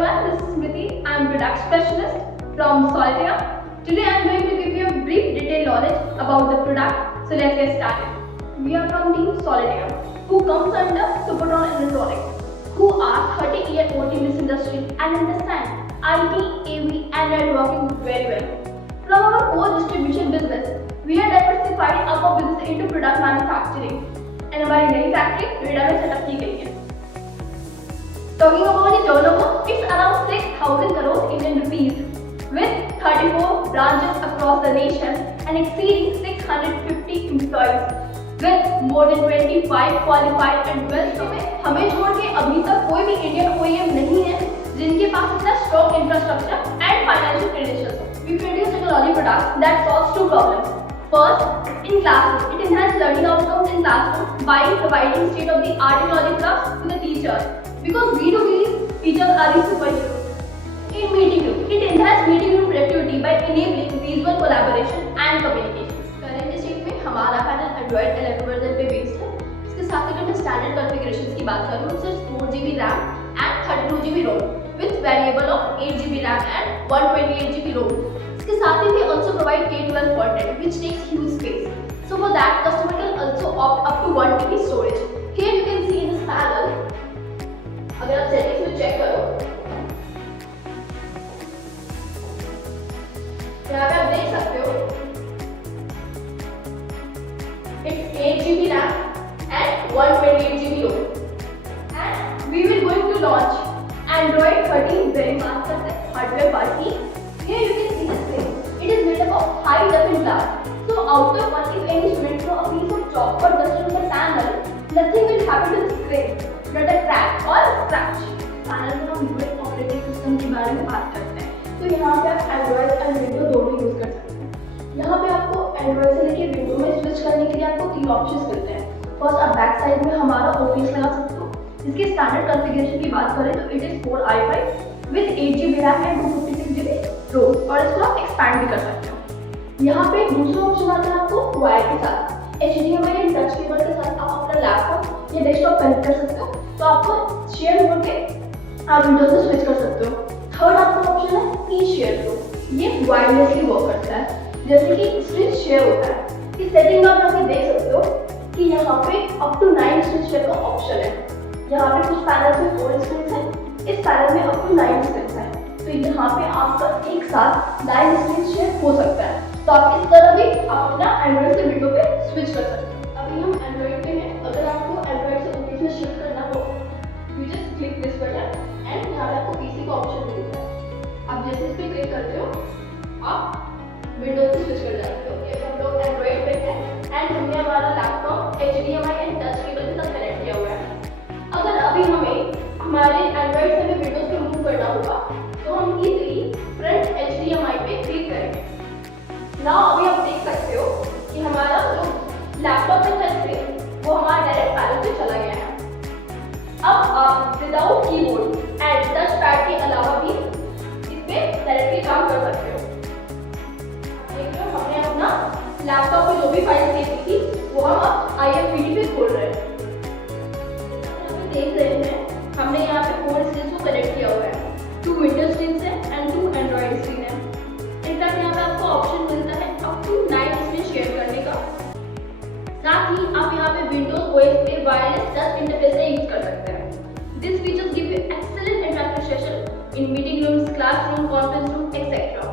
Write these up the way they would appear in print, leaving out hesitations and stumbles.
everyone, this is Smriti. I am product specialist from Solitaire. Today I am going to give you a brief detailed knowledge about the product. So let's get started. We are from team Solitaire, who comes under Supertron Electronics, who are 30-year-old in this industry and understand IT, AV and networking very well. From our core distribution business, we are diversified our business into product manufacturing and हमारी नई factory Noida में setup की गई है. Talking about the turnover, it's around 6,000 crores Indian rupees with 34 branches across the nation and exceeding 650 employees with more than 25 qualified and well-trained. हमें छोड़ के अभी तक कोई भी इंडियन OEM नहीं है जिनके पास इतना strong infrastructure and financial credentials. We produce technology products that solves two problems. First, in classroom, it enhances learning outcomes in classroom by providing state-of-the-art technology products to the teachers. Because we do believe teachers are the superheroes. In meeting room, it enhances meeting room productivity by enabling visual collaboration and communication. Current state में हमारा panel Android 11 version पे based है. इसके साथ अगर मैं standard configurations की बात करूँ तो 4GB RAM and 32GB ROM with variable of 8GB RAM and 128GB ROM. इसके साथ ही we also provide K12 content which takes huge space. So for that, customer can also opt up to 1TB storage. Here you can see in this panel. अगर आप settings में check करो, यहाँ पे आप देख सकते हो it's 8GB RAM and 128GB ROM. And we will going to launch Android 13 very fast hardware party. Here you can see the screen. It is made up of high definition glass. So out of one, if any student throw a piece of chalk or dust on the panel, nothing will happen to the screen. Not a crack or scratch. Panel में हम Windows operating system के बारे में बात करते हैं. तो यहाँ पे आप एंड्रॉइड और विंडो दोनों यूज कर सकते हैं. यहाँ पे आपको एंड्रॉइड से लेकर विंडो में स्विच करने के लिए आपको तीन ऑप्शंस मिलते हैं. फर्स्ट, आप बैक साइड में हमारा ओपीएस लगा सकते हो. इसके स्टैंडर्ड कॉन्फ़िगरेशन की बात करें तो it is 4i5 with 8GB RAM and 256GB रोम और इसको आप एक्सपैंड भी कर सकते हो. यहाँ पे दूसरा ऑप्शन आता है आपको वायर के साथ. HDMI एंड टच केबल के साथ आप अपना लैपटॉप या डेस्कटॉप कनेक्ट कर सकते हो. तो आपको शेयर मोड के आप विंडोज में स्विच कर सकते हो. थर्ड आपका ऑप्शन है ई शेयर प्रो. ये वायरलेसली वर्क करता है जैसे कि स्क्रीन शेयर होता है. इस सेटिंग में आप यहाँ पे देख सकते हो कि यहाँ पे अप टू 9 स्क्रीन शेयर का ऑप्शन है. यहाँ पे कुछ पैनल में 4 स्क्रीन है, इस पैनल में अप टू 9 स्क्रीन है. तो यहाँ पे आपका एक साथ 9 स्क्रीन शेयर हो सकता है. तो आप इस तरह भी आप अपना एंड्रॉइड से विंडो पे स्विच कर सकते हो. अभी हम एंड्रॉइड पे हैं. अगर आपको एंड्रॉइड से ओपीएस में शिफ्ट करना हो, you just click this button and यहाँ पे आपको पीसी का ऑप्शन मिलता है. आप जैसे इस पे क्लिक करते हो, आप विंडोज से स्विच कर जाते हो. ये हम लोग एंड्रॉइड पे हैं एंड हमने हमारा laptop HDMI and touch cable के साथ कनेक्ट किया हुआ है. अगर अभी हमें हमारे एंड्रॉइड से हमें विंडोज पे मूव करना होगा तो हम इजीली फ्रंट HDMI पे क्लिक करेंगे. नाउ अभी आप देख सकते हो कि हमारा जो लैपटॉप का टच स्क्रीन वो हमारा डायरेक्ट पैनल पे चला गया है. अब आप without keyboard and touch pad के अलावा भी इस पे डायरेक्टली काम कर सकते हो. देख लो हमने अपना लैपटॉप पे जो भी फाइल सेव की थी वो हम अब IFPD पे खोल रहे हैं. देख रहे हैं हमने यहाँ पे 4 स्क्रीन को कनेक्ट किया हुआ है. 2 विंडोज स्क्रीन है एंड 2 एंड्रॉइड स्क्रीन है. इनफैक्ट यहाँ पे आपको ऑप्शन मिलता है अप टू 9 स्क्रीन शेयर करने का. साथ ही आप यहाँ पे विंडोज OS पे वायरलेस टच इंटरफेस का यूज कर सकते हैं. This features give you excellent interactive session in meeting rooms, classroom, conference room etcetera.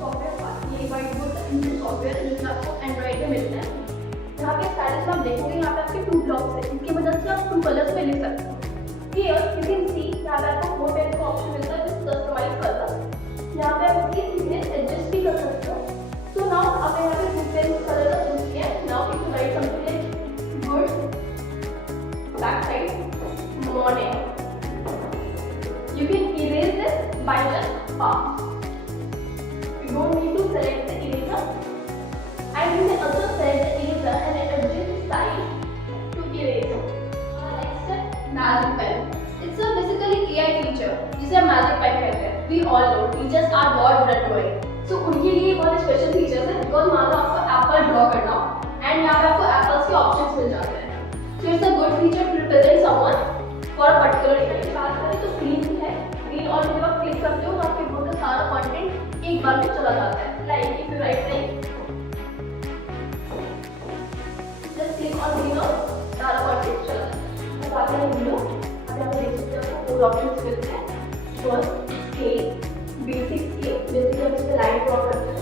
Software part ये वाइट बोर्ड का इंटर सॉफ्टवेयर जिसमें आपको एंड्रॉइड पे मिलता है. यहाँ पे स्टाइल्स में आप देखोगे यहाँ पे आपके 2 ब्लॉक्स है. इसकी मदद से आप 2 कलर्स में लिख सकते हो. Here you can see यहाँ पे आपको 4 पेन का ऑप्शन मिलता है जिससे कस्टमाइज कलर. यहाँ पे आप इसकी थिकनेस एडजस्ट भी कर सकते हो. So now आप यहाँ पे 2 पेन कलर का चूज किया. Now if you write something like good back side morning, you can erase this by just palm. You don't need to select the eraser, and you can also select the eraser and adjust the size to erase. Next है Magic Pen. It's a basically AI feature जिसे हम Magic Pen कहते हैं. We all know teachers are not good at drawing. So उनके लिए बहुत special features है because मान लो आपको एप्पल ड्रॉ करना हो एंड यहाँ पे आपको एप्पल्स के ऑप्शंस मिल जाते हैं. So it's a good feature to represent someone for a particular event. बात करें तो स्क्रीन है लेकिन और जब आप क्लिक करते हो तो आपके बोर्ड का सारा कंटेंट एक बार में चला जाता है। Like if you right like just click on window, सारा कंटेंट चला जाता है। अब आते हैं विंडो, अब यहाँ पे देख सकते हो आपको 4 ऑप्शंस मिलते हैं। फर्स्ट स्केल, बेसिक स्केल, जैसे कि हम इसमें लाइन ड्रॉ करते हैं,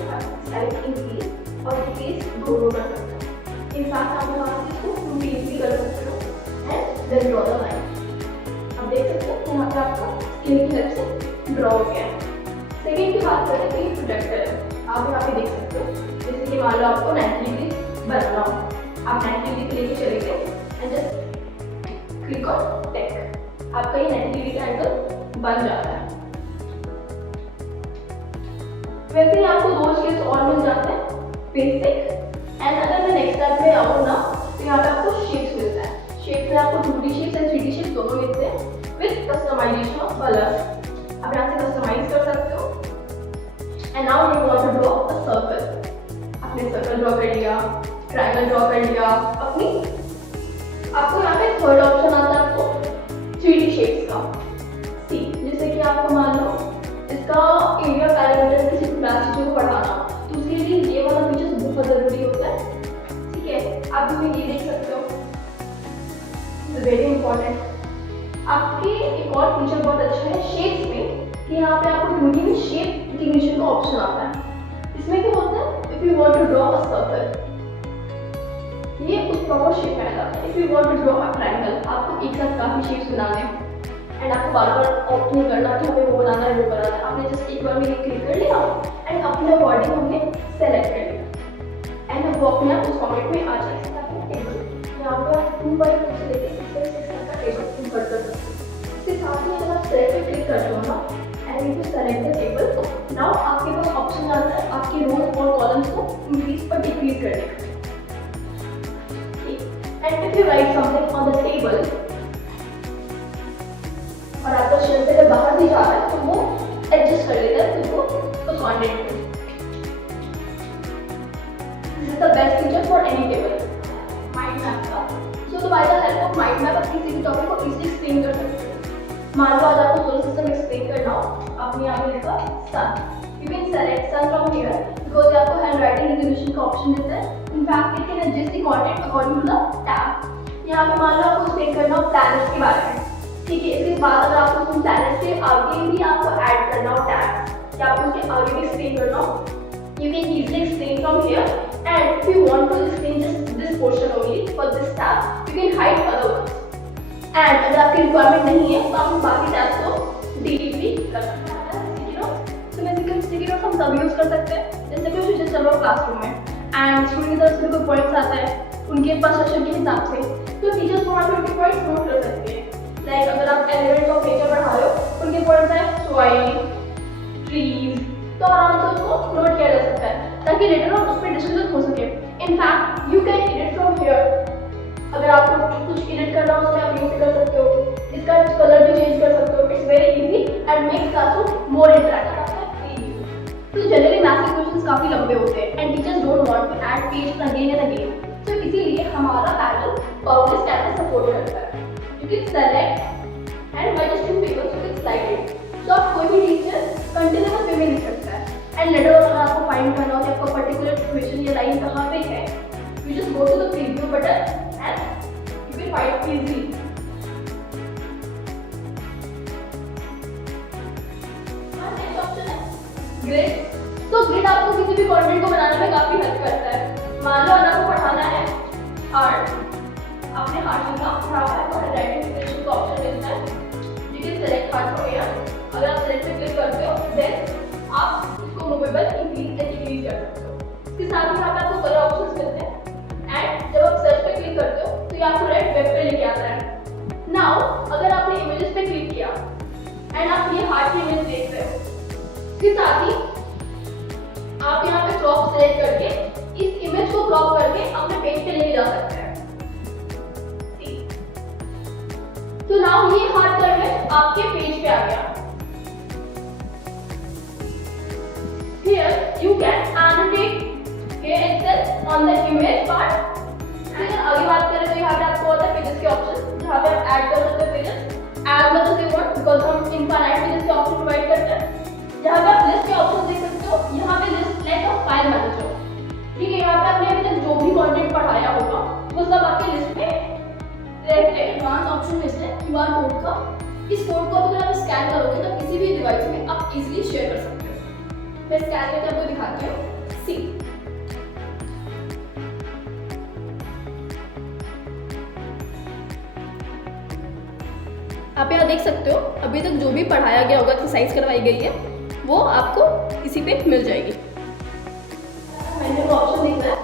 साइज इंक्रीज और डिक्रीज दोनों कर सकते हैं। इनफैक्ट आप यहाँ से इसको इंक्रीज भी कर सकते हो and then draw the line. अब देख सकते हो यहाँ पे आपका स्केल की हेल्प से ड्रॉ हो गया है। सेकेंड की बात करें तो ये प्रोजेक्टर, आप यहाँ पे देख सकते हो, जैसे कि मान लो आपको 90 डिग्री बनाना हो, आप 90 डिग्री लेके चले गए and just click on take, आपका ये 90 डिग्री का एंगल बन जाता है। वैसे ही आपको 2 शेप्स और मिल जाते हैं, बेसिक एंड अगर मैं नेक्स्ट स्टेप में आऊँ ना तो यहाँ पे आपको शेप्स मिलता है। शेप्स में आपको 2D shapes and 3D shapes दोनों मिलते हैं विद कस्टमाइजेशन ऑफ कलर्स। आप यहाँ से कस्टमाइज कर सकते हो। And now you want to draw a circle, आपने सर्कल ड्रॉ कर लिया, ट्रायंगल ड्रॉ कर लिया अपनी। आपको यहाँ पे थर्ड ऑप्शन आता है आपको 3D शेप्स का। सी, जैसे कि आपको मान लो इसका एरिया पैरामीटर किसी क्लास टीचर को पढ़ाना, तो उसके लिए ये वाला फीचर्स बहुत ज़रूरी होता है। ठीक है, आप इसमें ये देख सकते हो, वेरी इंपॉर्टेंट। आपके एक और फीचर बहुत अच्छा है शेप्स में कि यहाँ पे आपको 2D में शेप रिकग्निशन का ऑप्शन आता है। इसमें क्या होता है, if you want to draw a circle, ये उस प्रॉपर शेप में आ जाता है। If you want to draw a triangle, आपको एक साथ काफी शेप्स बनाने हैं एंड आपको बार बार ऑप्ट नहीं करना कि हमें वो बनाना है वो बनाना है। आपने जस्ट एक बार में ये क्लिक कर लिया एंड अपने अकॉर्डिंग हमने सेलेक्ट कर लिया एंड वो अपने आप उस फॉर्मेट में आ जाएगा। यहाँ पे आप 2 बाई 2 से लेकर 6 बाई 6 तक का टेबल इन्वर्ट कर सकते हो। इसके साथ ही अगर आप सेलेक्ट पे क्लिक करते हो ना and you select the table, now आपके पास ऑप्शन आता है आपके रोज और कॉलम्स को इंक्रीज और डिक्रीज करने का। And if you right something on the table और आपका शेल से जब बाहर भी जा रहा है तो वो एडजस्ट कर लेता है तो वो तो कंटेंट में। This is the best feature for any table. Mind map का, so by the help of mind map आप किसी भी टॉपिक को इजीली एक्सप्लेन कर सकते हो। मान लो आज आपको सोलर सिस्टम एक्सप्लेन करना हो, आपने यहाँ पे लिखा sun, you can select sun from here because आपको हैंड राइटिंग रिकग्निशन का ऑप्शन देता है। In fact it can adjust the content according to the tab. यहाँ पे मान लो आपको एक्सप्लेन करना हो प्लैनेट्स के बारे में, ठीक है। इसके बाद अगर आपको उन प्लैनेट्स के आगे भी आपको ऐड करना हो टैब या आपको उसके आगे भी एक्सप्लेन करना हो, you can easily explain from here, and if you want to explain just this portion only for this tab you can hide other ones, and अगर आपकी रिक्वायरमेंट नहीं है तो आप बाकी टैब्स को डिलीट भी कर सकते हैं। स्टिकी नोट्स, तो बेसिकली स्टिकी नोट्स हम तब यूज कर सकते हैं जैसे कि कुछ चल रहा हो क्लासरूम में एंड स्टूडेंट की तरफ से कोई पॉइंट्स आता है उनके पास सेशन के हिसाब से, तो टीचर्स वहाँ पे उनके पॉइंट्स नोट कर सकते हैं। लाइक अगर आप एलिमेंट्स ऑफ नेचर पढ़ा रहे हो, उनके पॉइंट्स हैं सॉइल, ट्रीज, तो आराम से उसको नोट किया जा सकता है ताकि लेटर ऑन उस पर डिस्कशन हो सके। In fact you can edit from here, अगर आपको कुछ एडिट करना हो उसमें आप यूज कर सकते हो, इसका कलर भी चेंज कर सकते हो। It's very easy and makes classroom more interactive. तो जनरली मैथ्स के क्वेश्चंस काफी लंबे होते हैं and teachers don't want to add page again and again, तो इसीलिए हमारा पैनल पब्लिश कैसे सपोर्ट करता है। You can select and by just 2 papers you can slide it, तो आप कोई भी टीचर कंटिन्यूअस वे में लिख सकता है एंड लेटर अगर आपको फाइंड करना हो कि आपका पर्टिकुलर इक्वेशन या लाइन कहाँ पे है, you just go to the preview button and you can find easily. Next option है ग्रिड। तो ग्रिड आपको किसी भी कंटेंट को बनाने में काफी हेल्प करता है। मान लो अगर आपको पढ़ाना है आर्ट, आपने आर्ट लिखा है और राइटिंग रिकग्निशन का ऑप्शन मिलता है, you can select art from here. अगर आप सेलेक्ट पे क्लिक करते हो देन आप इसको मूवेबल इंक्रीज एंड डिक्रीज कर सकते हो। इसके साथ ही यहाँ पे आपको कलर ऑप्शंस मिलते हैं एंड जब आप सर्च पे क्लिक करते हो तो ये आपको राइट वेब पे लेके आता है। नाउ अगर आपने इमेजेस पे क्लिक किया एंड आप ये हार्ट की इमेज देख रहे हो, इसके साथ ही आप यहाँ पे क्रॉप सेलेक्ट करके इस इमेज को क्रॉप करके अपने पेज पे लेके जा सकते हैं। तो नाउ ये हार्ट का इमेज आपके पेज पे आ गया। Here you can annotate here itself on the image part। फिर आगे बात करें तो यहाँ पे आपको होता है पेजेस के ऑप्शन, जहाँ पे आप ऐड कर सकते हो pages as much as you want, because हम इनफाइनाइट पेजेस के ऑप्शन एडवांस ऑप्शन में से QR कोड का, इस कोड को अगर आप स्कैन करोगे तो किसी भी डिवाइस में आप इजीली शेयर कर सकते हो। मैं स्कैन करके आपको दिखाती हूँ। सी आप यहाँ देख सकते हो अभी तक जो भी पढ़ाया गया होगा, एक्सरसाइज करवाई गई है, वो आपको इसी पे मिल जाएगी। मैंने वो ऑप्शन दिख रहा है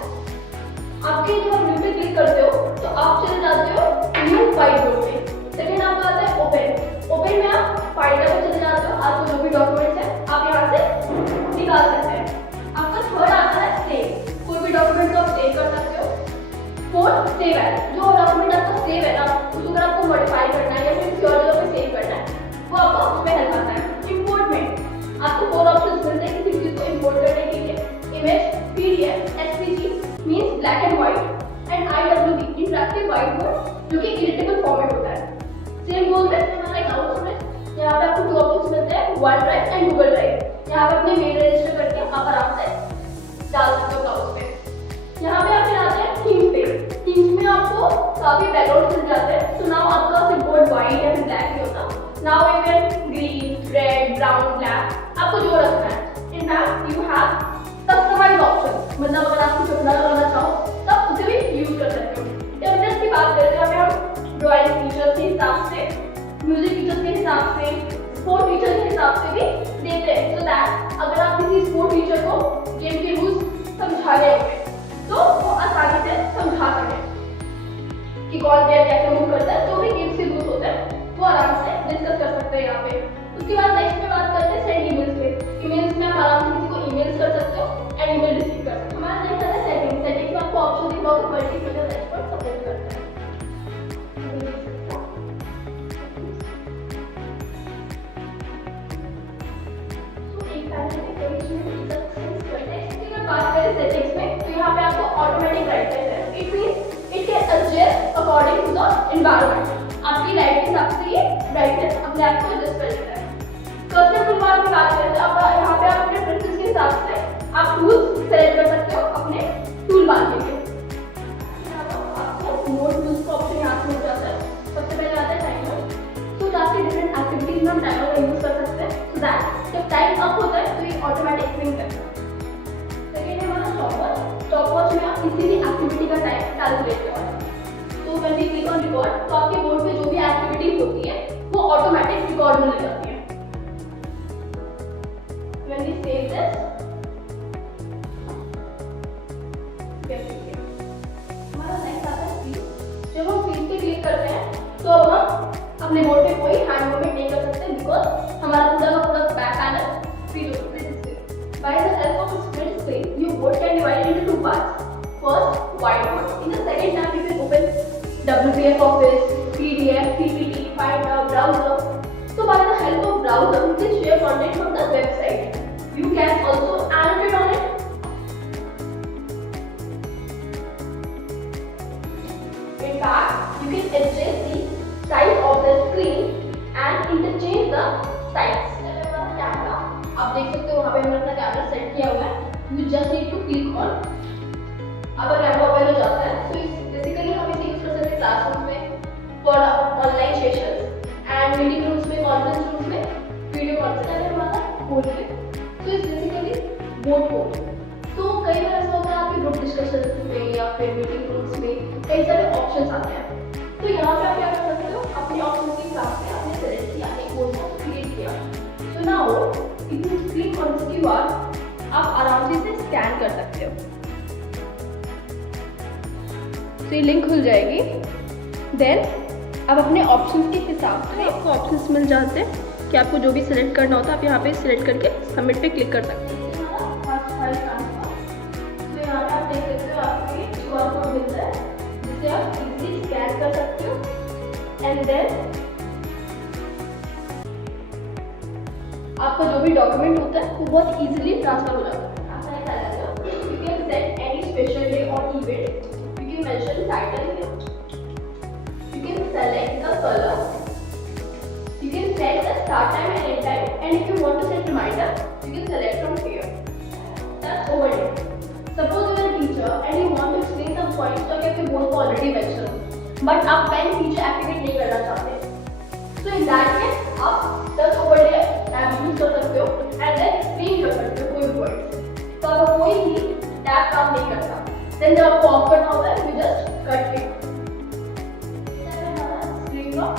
आपके, जब आप न्यू पे क्लिक करते हो तो आप चले जाते हो न्यू फाइल मोड में। सेकंड आपका आता है ओपन। ओपन में आप फाइल पे चले जाते हो, आपको जो भी डॉक्यूमेंट्स है आप यहाँ से निकाल सकते हैं। आपका थर्ड आता है सेव। कोई भी डॉक्यूमेंट को आप सेव कर सकते हो। फोर्थ सेव एज, जो डॉक्यूमेंट आपका सेव है ना, उसको अगर आपको मॉडिफाई करना है या फिर किसी और जगह पे सेव करना है, वो आपको उसमें हेल्प आता है। इंपोर्ट में आपको 4 ऑप्शंस मिलते हैं किसी चीज को इंपोर्ट करने के लिए। Image, PDF, SVG means black and white, and IWB interactive white board जो कि एडिटेबल फॉर्मेट होता है। सेम बोलते हैं हमारे अकाउंट्स में यहाँ पे आपको 2 ऑप्शंस मिलते हैं, one drive and Google drive. यहाँ पे अपने मेल रजिस्टर करके आप आराम से डाल सकते हो अकाउंट्स पे। यहाँ पे आप फिर आते हैं थीम पे। थीम्स में आपको काफी बैकग्राउंड मिल जाते हैं। तो नाउ आपका सिर्फ बोर्ड व्हाइट या ब्लैक ही होता, now you can green, red, brown, black, आपको जो रखना है। In fact you have customize option, मतलब अगर आप कुछ अपना लगाना चाहो तब उसे भी यूज कर सकते हो। टेम्पलेट्स की बात करें तो हम ड्राइंग फीचर्स के हिसाब से, म्यूजिक फीचर्स के हिसाब से, स्पोर्ट फीचर के हिसाब से भी देते हैं, सो दैट अगर आप किसी स्पोर्ट फीचर को गेम के रूल्स समझा रहे होंगे तो वो आसानी से समझा सके कि कौन प्लेयर कैसे मूव करता है। जो भी गेम के रूल्स होते हैं वो आराम से डिस्कस कर सकते हैं यहाँ पे। उसके बाद नेक्स्ट में बात करते हैं सेंड ईमेल्स पे। ईमेल्स में आप आराम से किसी को ईमेल्स कर सकते हो एंड ईमेल रिसीव कर सकते हो। हमारा नेक्स्ट आता है सेटिंग। सेटिंग में आपको ऑप्शन दिख रहा होगा मल्टीमीडिया डैशबोर्ड सपोर्ट करता है। बात करें सेटिंग्स में तो यहाँ पे आपको ऑटोमेटिक ब्राइटनेस है। It means it can adjust according to the environment. आपकी लाइट के हिसाब से ये ब्राइटनेस अपने आप को एडजस्ट कर लेता है। कर्सर टूलबार की बात करें तो आप यहाँ पे आप अपने प्रेफरेंस के हिसाब से आप टूल्स सेलेक्ट कर सकते हो अपने टूलबार के लिए। आपको मोड टूल्स का ऑप्शन यहाँ से मिल जाता है। सबसे पहले आता है टाइमर। तो जाके डिफरेंट एक्टिविटीज में हम टाइमर का यूज कर सकते हैं, सो दैट जब टाइम अप होता है तो ये ऑटोमेटिक स्विंग करता है। स्टॉपवॉच में आप किसी भी एक्टिविटी का टाइम कैलकुलेट करो। तो when we click on record तो आपके बोर्ड पे जो भी एक्टिविटी होती है वो ऑटोमेटिक रिकॉर्ड में लग जाती है। व्हेन वी सेव दिस, हमारा नेक्स्ट आता है फीड। जब हम फीड पे क्लिक करते हैं तो अब हम अपने बोर्ड पे कोई हैंड मूवमेंट नहीं कर सकते, बिकॉज हमारा पूरा का पूरा बैक पैनल फीड हो चुका है। By the help of a split screen, your board can divide into 2 parts. First, white mode. In the second tab, you can open WPF Office, PDF, PPT, Finder, browser. So by the help of browser, you can share content from the website. You can also annotate on it. In fact, you can adjust the size of the screen and interchange the size. आप देख सकते हो वहाँ पे मैंने अपना camera set किया हुआ है। You just need to click on. अब कैमरा ओपन हो जाता है। सो बेसिकली हम इसे यूज कर सकते हैं क्लासरूम में, for online sessions and meeting rooms में, कॉन्फ्रेंस रूम्स में, वीडियो कॉन्फ्रेंस में हमारा बोर्ड पे। So it's basically board code. तो कई बार ऐसा होता है आपके ग्रुप डिस्कशन में या फिर मीटिंग रूम्स में कई सारे ऑप्शंस आते हैं। तो यहाँ पे आप क्या कर सकते हो, अपने ऑप्शन के हिसाब से आपने सेलेक्ट किया, एक बोर्ड को क्रिएट किया। तो now if you click on QR, आप आराम से इसे स्कैन कर सकते हो। तो ये लिंक खुल जाएगी। देन आप अपने ऑप्शंस के हिसाब से आपको ऑप्शंस मिल जाते हैं कि आपको जो भी सिलेक्ट करना होता है आप यहाँ पे सिलेक्ट करके सबमिट पे क्लिक कर सकते हो। तो यहाँ पे आप देख सकते हो आपको QR कोड मिलता है जिसे आप इजीली स्कैन कर सकते हो एंड देन आपका जो भी डॉक्यूमेंट होता है वो बहुत इजीली ट्रांसफर हो जाता है। आप ऐसा करेंगे, you can set any special day और event, you can mention title here, you can select the colour, you can set the start time and end time, and if you want to set reminder you can select from here. That's over it. Suppose you are a teacher and you want to explain some points तो आपके board को already mention हो, but आप pen feature activate नहीं करना चाहते। सो in that case आप touch overlay app use कर सकते हो एंड देन स्क्रीन कर सकते हो कोई भी वर्ड। तो अगर कोई भी टैब काम नहीं करता देन जब आपको ऑफ करना होता है you just cut it. Screen lock,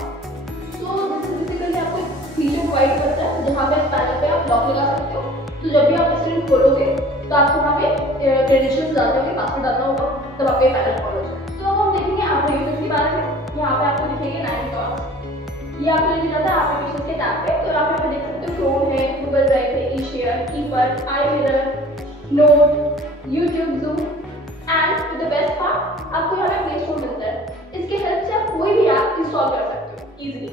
so this is basically आपको फीचर प्रोवाइड करता है जहाँ पे इस पैनल पे आप लॉक लगा सकते हो। तो जब भी आप स्क्रीन खोलोगे तो आपको वहाँ पे क्रेडेंशियल्स डालने होंगे, पासवर्ड डालना होगा, तब आपको ये पैनल खोल जाए। तो अब हम देखेंगे एप्लीकेशंस के बारे में। यहाँ पे आपको दिखेंगे 9 डॉट्स, ये आपको लेके जाता है एप्लीकेशंस के टैब पे। तो यहाँ पे आप देख सकते हो क्रोम है, गूगल ड्राइव है, e share, keeper, I mirror, note, YouTube, Zoom and the best part आपको यहाँ पे प्ले स्टोर मिलता है। इसके हेल्प से आप कोई भी ऐप इंस्टॉल कर सकते हो इजीली।